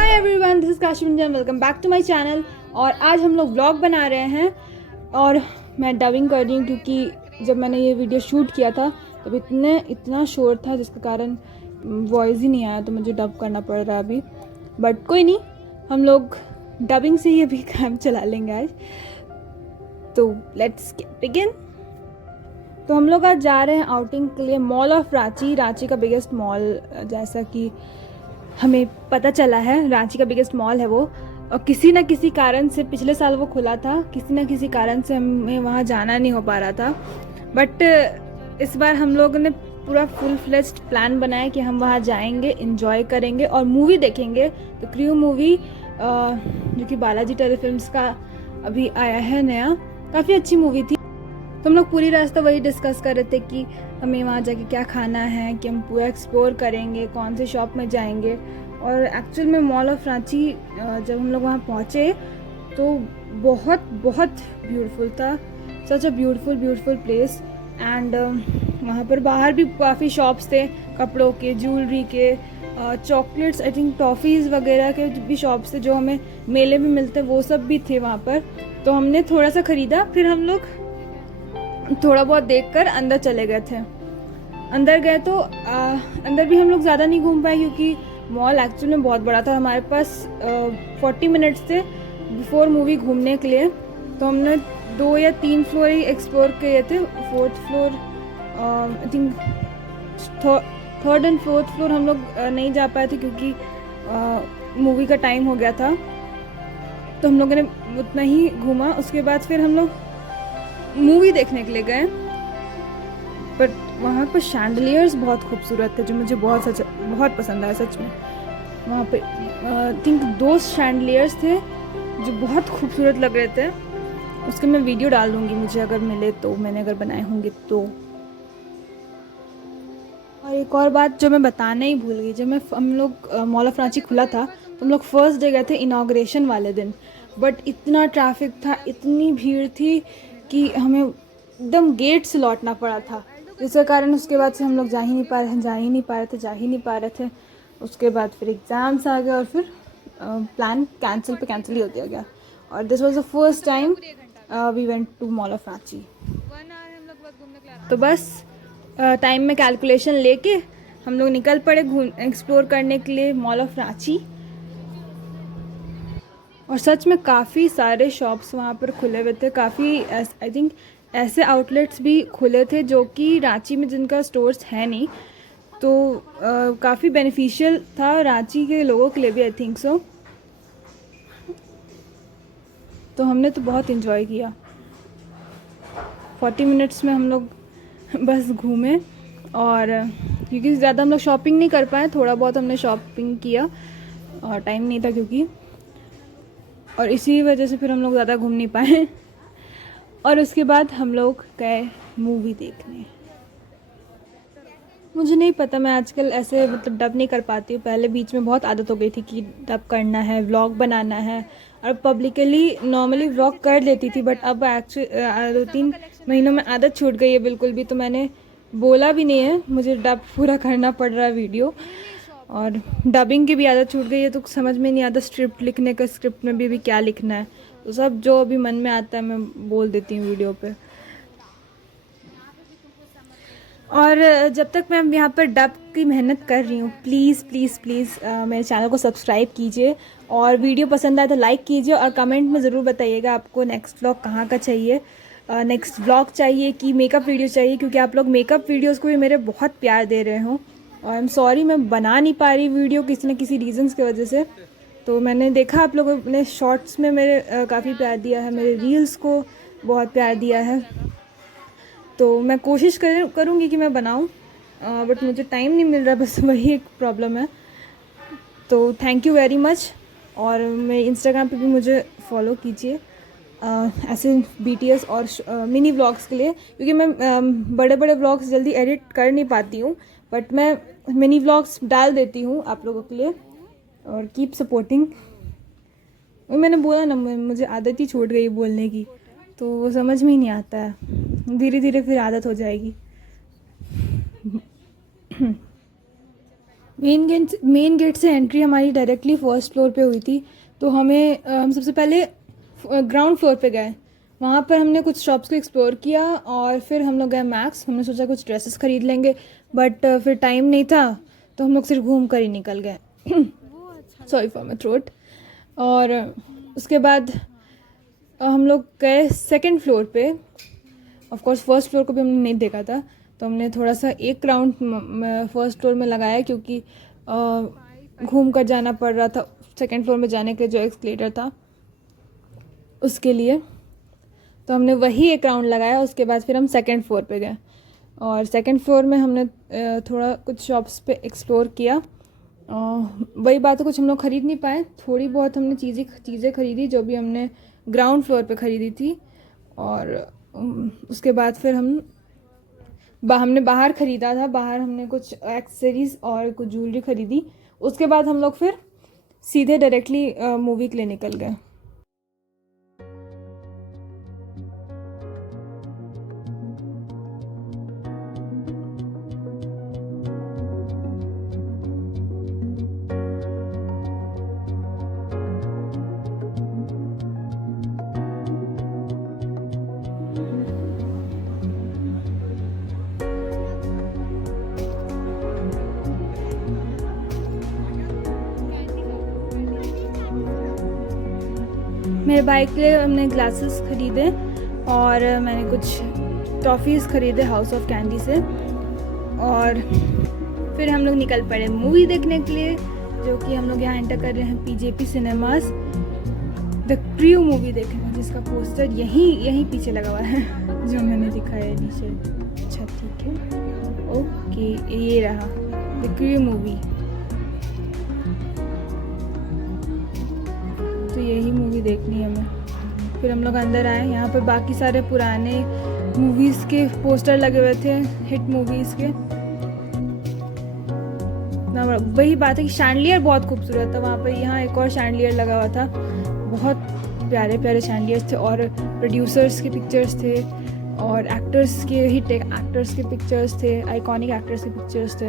Hi everyone, this is Kashimjan. Welcome back to my channel. और आज हम लोग व्लॉग बना रहे हैं और मैं डबिंग कर रही हूँ क्योंकि जब मैंने ये वीडियो शूट किया था तब इतना शोर था जिसके कारण वॉइस ही नहीं आया, तो मुझे डब करना पड़ रहा है अभी। बट कोई नहीं, हम लोग डबिंग से ही अभी काम चला लेंगे आज। तो लेट्स बिगिन। तो हम लोग आज जा रहे हैं आउटिंग के लिए मॉल ऑफ रांची। रांची का बिगेस्ट मॉल, जैसा कि हमें पता चला है, रांची का बिगेस्ट मॉल है वो। और किसी न किसी कारण से पिछले साल वो खुला था, किसी न किसी कारण से हमें वहाँ जाना नहीं हो पा रहा था। बट इस बार हम लोगों ने पूरा फुल फ्लेज्ड प्लान बनाया कि हम वहाँ जाएंगे, एंजॉय करेंगे और मूवी देखेंगे। तो क्रू मूवी जो कि बालाजी टेलीफिल्म्स का अभी आया है नया, काफ़ी अच्छी मूवी थी। तो हम लोग पूरी रास्ता वही डिस्कस कर रहे थे कि हमें वहाँ जाके क्या खाना है, कि हम पूरा एक्सप्लोर करेंगे, कौन से शॉप में जाएंगे। और एक्चुअल में मॉल ऑफ रांची जब हम लोग वहाँ पहुँचे तो बहुत बहुत ब्यूटीफुल था। सच अ ब्यूटीफुल प्लेस। एंड वहाँ पर बाहर भी काफ़ी शॉप्स थे, कपड़ों के, ज्वेलरी के, चॉकलेट्स, आई थिंक टॉफ़ीज़ वगैरह के भी शॉप्स थे जो हमें मेले में मिलते, वो सब भी थे वहाँ पर। तो हमने थोड़ा सा ख़रीदा, फिर हम लोग थोड़ा बहुत देखकर अंदर चले गए थे। अंदर गए तो अंदर भी हम लोग ज़्यादा नहीं घूम पाए क्योंकि मॉल एक्चुअल में बहुत बड़ा था। हमारे पास 40 मिनट्स थे बिफोर मूवी घूमने के लिए। तो हमने 2 या 3 फ्लोर ही एक्सप्लोर किए थे। 4th floor, I think 3rd and 4th floor हम लोग नहीं जा पाए थे क्योंकि मूवी का टाइम हो गया था। तो हम लोगों ने उतना ही घूमा। उसके बाद फिर हम लोग मूवी देखने के लिए गए। बट वहाँ पर शैंडलियर्स बहुत खूबसूरत थे जो मुझे बहुत पसंद आया सच में। वहाँ पे थिंक 2 शैंडलियर्स थे जो बहुत खूबसूरत लग रहे थे। उसके मैं वीडियो डाल दूँगी, मुझे अगर मिले तो, मैंने अगर बनाए होंगे तो। और एक और बात जो मैं बताना ही भूल गई, जब हम लोग मॉल ऑफ रांची खुला था तो हम लोग फर्स्ट डे गए थे इनाग्रेशन वाले दिन। बट इतना ट्रैफिक था, इतनी भीड़ थी कि हमें एकदम गेट से लौटना पड़ा था, जिसके कारण उसके बाद से हम लोग जा ही नहीं पा रहे थे। उसके बाद फिर एग्ज़ाम्स आ गए और फिर प्लान कैंसिल ही हो गया। और this was the first time we went to mall of Ranchi. तो बस टाइम में कैलकुलेशन लेके हम लोग निकल पड़े एक्सप्लोर करने के लिए मॉल ऑफ रांची। और सच में काफ़ी सारे शॉप्स वहाँ पर खुले हुए थे, काफ़ी आई थिंक ऐसे आउटलेट्स भी खुले थे जो कि रांची में जिनका स्टोर्स है नहीं। तो काफ़ी बेनिफिशियल था रांची के लोगों के लिए भी, आई थिंक सो। तो हमने तो बहुत इन्जॉय किया। 40 मिनट्स में हम लोग बस घूमे। और क्योंकि ज़्यादा हम लोग शॉपिंग नहीं कर पाए, थोड़ा बहुत हमने शॉपिंग किया और टाइम नहीं था क्योंकि, और इसी वजह से फिर हम लोग ज़्यादा घूम नहीं पाए। और उसके बाद हम लोग गए मूवी देखने। मुझे नहीं पता, मैं आजकल ऐसे मतलब डब नहीं कर पाती हूँ। पहले बीच में बहुत आदत हो गई थी कि डब करना है, व्लॉग बनाना है, और पब्लिकली नॉर्मली व्लॉग कर लेती थी। बट अब एक्चुअली 2-3 महीनों में आदत छूट गई है बिल्कुल भी। तो मैंने बोला भी नहीं है, मुझे डब पूरा करना पड़ रहा है वीडियो। और डबिंग की भी आदत छूट गई है, तो समझ में नहीं आता स्क्रिप्ट लिखने का, स्क्रिप्ट में भी क्या लिखना है। तो सब जो अभी मन में आता है मैं बोल देती हूँ वीडियो पे। और जब तक मैं यहाँ पर डब की मेहनत कर रही हूँ, प्लीज़ प्लीज़ प्लीज़ मेरे चैनल को सब्सक्राइब कीजिए, और वीडियो पसंद आए तो लाइक कीजिए, और कमेंट में ज़रूर बताइएगा आपको नेक्स्ट व्लॉग कहाँ का चाहिए। नेक्स्ट व्लॉग चाहिए कि मेकअप वीडियो चाहिए, क्योंकि आप लोग मेकअप वीडियोस को भी मेरे बहुत प्यार दे रहे हो। और आई एम सॉरी मैं बना नहीं पा रही वीडियो किसी न किसी रीज़न्स की वजह से। तो मैंने देखा आप लोगों ने शॉर्ट्स में मेरे काफ़ी प्यार दिया है, मेरे रील्स को बहुत प्यार दिया है। तो मैं कोशिश करूँगी कि मैं बनाऊँ, बट मुझे टाइम नहीं मिल रहा, बस वही एक प्रॉब्लम है। तो थैंक यू वेरी मच। और मेरे इंस्टाग्राम पे भी मुझे फॉलो कीजिए ऐसे BTS और मिनी व्लॉग्स के लिए, क्योंकि मैं बड़े बड़े व्लॉग्स जल्दी एडिट कर नहीं पाती हूँ, बट मैं मिनी व्लॉग्स डाल देती हूँ आप लोगों के लिए। और कीप सपोर्टिंग। मैंने बोला ना, मुझे आदत ही छूट गई बोलने की, तो वो समझ में ही नहीं आता है। धीरे धीरे फिर आदत हो जाएगी। मेन गेट से एंट्री हमारी डायरेक्टली फर्स्ट फ्लोर पे हुई थी। तो हम सबसे पहले ग्राउंड फ्लोर पे गए। वहाँ पर हमने कुछ शॉप्स को एक्सप्लोर किया और फिर हम लोग गए मैक्स। हमने सोचा कुछ ड्रेसेस खरीद लेंगे, बट फिर टाइम नहीं था तो हम लोग सिर्फ घूम कर ही निकल गए। Sorry for my throat. और उसके बाद हम लोग गए सेकंड फ्लोर पे। ऑफ कोर्स फर्स्ट फ्लोर को भी हमने नहीं देखा था, तो हमने थोड़ा सा एक राउंड फर्स्ट फ्लोर में लगाया, क्योंकि घूम कर जाना पड़ रहा था सेकंड फ्लोर में जाने के लिए, जो एस्केलेटर था उसके लिए। तो हमने वही एक राउंड लगाया। उसके बाद फिर हम सेकंड फ्लोर पे गए और सेकंड फ्लोर में हमने थोड़ा कुछ शॉप्स पे एक्सप्लोर किया। वही बात है, कुछ हम लोग ख़रीद नहीं पाए। थोड़ी बहुत हमने चीज़ें खरीदी जो भी हमने ग्राउंड फ्लोर पे ख़रीदी थी। और उसके बाद फिर हमने बाहर ख़रीदा था। बाहर हमने कुछ एक्सेसरीज़ और कुछ ज्वेलरी ख़रीदी। उसके बाद हम लोग फिर सीधे डायरेक्टली मूवी के लिए निकल गए। मेरे भाई के लिए हमने ग्लासेस ख़रीदे और मैंने कुछ टॉफ़ीज़ ख़रीदे हाउस ऑफ कैंडी से। और फिर हम लोग निकल पड़े मूवी देखने के लिए, जो कि हम लोग यहाँ एंटर कर रहे हैं पीजेपी सिनेमास। द क्रू मूवी देखने, जिसका पोस्टर यहीं पीछे लगा हुआ है जो मैंने दिखाया है नीचे। अच्छा ठीक है, ओके, ये रहा द क्रू मूवी। तो यही मूवी देखनी है हमें। फिर हम लोग अंदर आए। यहाँ पर बाकी सारे पुराने मूवीज़ के पोस्टर लगे हुए थे, हिट मूवीज़ के। वही बात है कि शैंडलियर बहुत खूबसूरत था वहाँ पर। यहाँ एक और शैंडलियर लगा हुआ था, बहुत प्यारे प्यारे शैंडलियर्स थे। और प्रोड्यूसर्स के पिक्चर्स थे और एक्टर्स के, हिट एक्टर्स के पिक्चर्स थे, आइकॉनिक एक्टर्स के पिक्चर्स थे,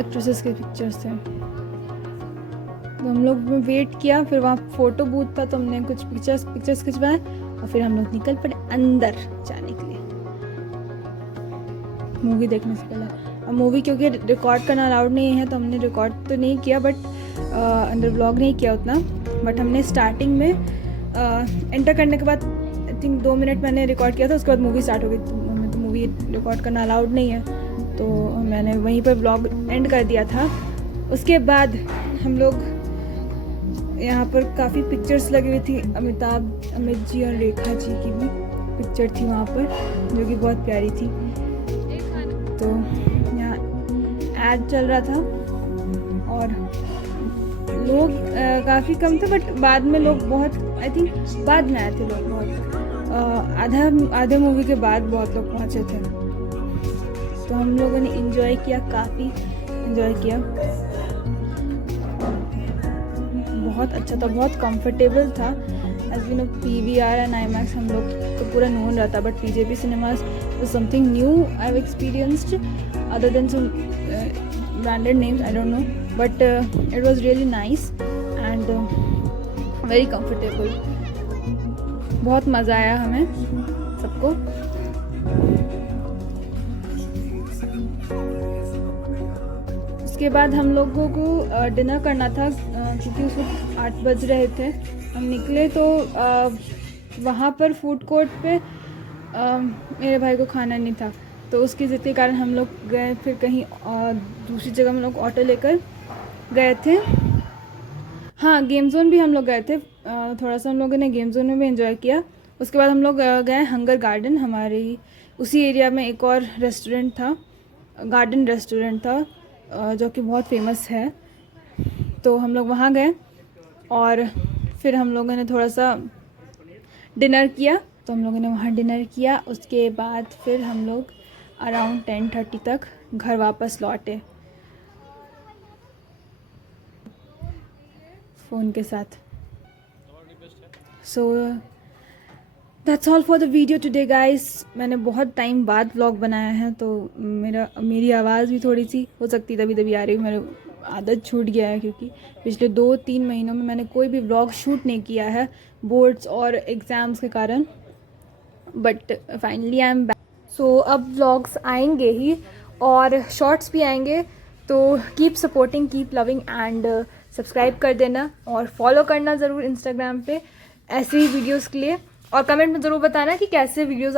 एक्ट्रेसेस के पिक्चर्स थे। तो हम लोग वेट किया। फिर वहाँ फ़ोटो बूथ था, तो हमने कुछ पिक्चर्स खिंचवाए और फिर हम लोग निकल पड़े अंदर जाने के लिए मूवी देखने से पहले। अब मूवी क्योंकि रिकॉर्ड करना अलाउड नहीं है, तो हमने रिकॉर्ड तो नहीं किया, बट अंदर व्लॉग नहीं किया उतना। बट हमने स्टार्टिंग में एंटर करने के बाद आई थिंक 2 मिनट मैंने रिकॉर्ड किया था। उसके बाद मूवी स्टार्ट हो गई। तो मूवी रिकॉर्ड करना अलाउड नहीं है, तो मैंने वहीं पर व्लॉग एंड कर दिया था। उसके बाद हम लोग यहाँ पर काफ़ी पिक्चर्स लगी हुई थी। अमित जी और रेखा जी की भी पिक्चर थी वहाँ पर, जो कि बहुत प्यारी थी। तो यहाँ ऐड चल रहा था और लोग काफ़ी कम थे, बट बाद में लोग बहुत, आई थिंक बाद में आए थे लोग बहुत। आधे मूवी के बाद बहुत लोग पहुँचे थे। तो हम लोगों ने इन्जॉय किया, काफ़ी इन्जॉय किया। बहुत अच्छा था, बहुत कंफर्टेबल था। As you know PVR and IMAX हम लोग तो पूरा नोन रहता, but PJP cinemas was something new I've experienced, other than some branded names, I don't know, but it was really nice and very comfortable. बहुत मज़ा आया हमें सबको। उसके बाद हम लोगों को डिनर करना था, क्योंकि उस वक्त 8 बज रहे थे। हम निकले तो वहाँ पर फूड कोर्ट पे मेरे भाई को खाना नहीं था, तो उसकी ज़िद के कारण हम लोग गए फिर कहीं दूसरी जगह। हम लोग ऑटो लेकर गए थे। हाँ, गेम जोन भी हम लोग गए थे। थोड़ा सा हम लोगों ने गेम जोन में भी एंजॉय किया। उसके बाद हम लोग गए हंगर गार्डन। हमारे उसी एरिया में एक और रेस्टोरेंट था, गार्डन रेस्टोरेंट था, जो कि बहुत फेमस है। तो हम लोग वहाँ गए और फिर हम लोगों ने थोड़ा सा डिनर किया। तो हम लोगों ने वहाँ डिनर किया। उसके बाद फिर हम लोग अराउंड 10:30 तक घर वापस लौटे फ़ोन के साथ। So that's all for the video today guys. मैंने बहुत टाइम बाद व्लॉग बनाया है, तो मेरी आवाज़ भी थोड़ी सी हो सकती है तभी आ रही है। मेरे आदत छूट गया है क्योंकि पिछले 2-3 महीनों में मैंने कोई भी व्लॉग शूट नहीं किया है बोर्ड्स और एग्ज़ाम्स के कारण। But finally I am back. So अब व्लॉग्स आएंगे ही और शॉर्ट्स भी आएंगे, तो keep supporting, keep loving and subscribe कर देना और फॉलो करना ज़रूर इंस्टाग्राम पे ऐसी वीडियोस के लिए। और कमेंट में ज़रूर बताना कि कैसे वीडियोस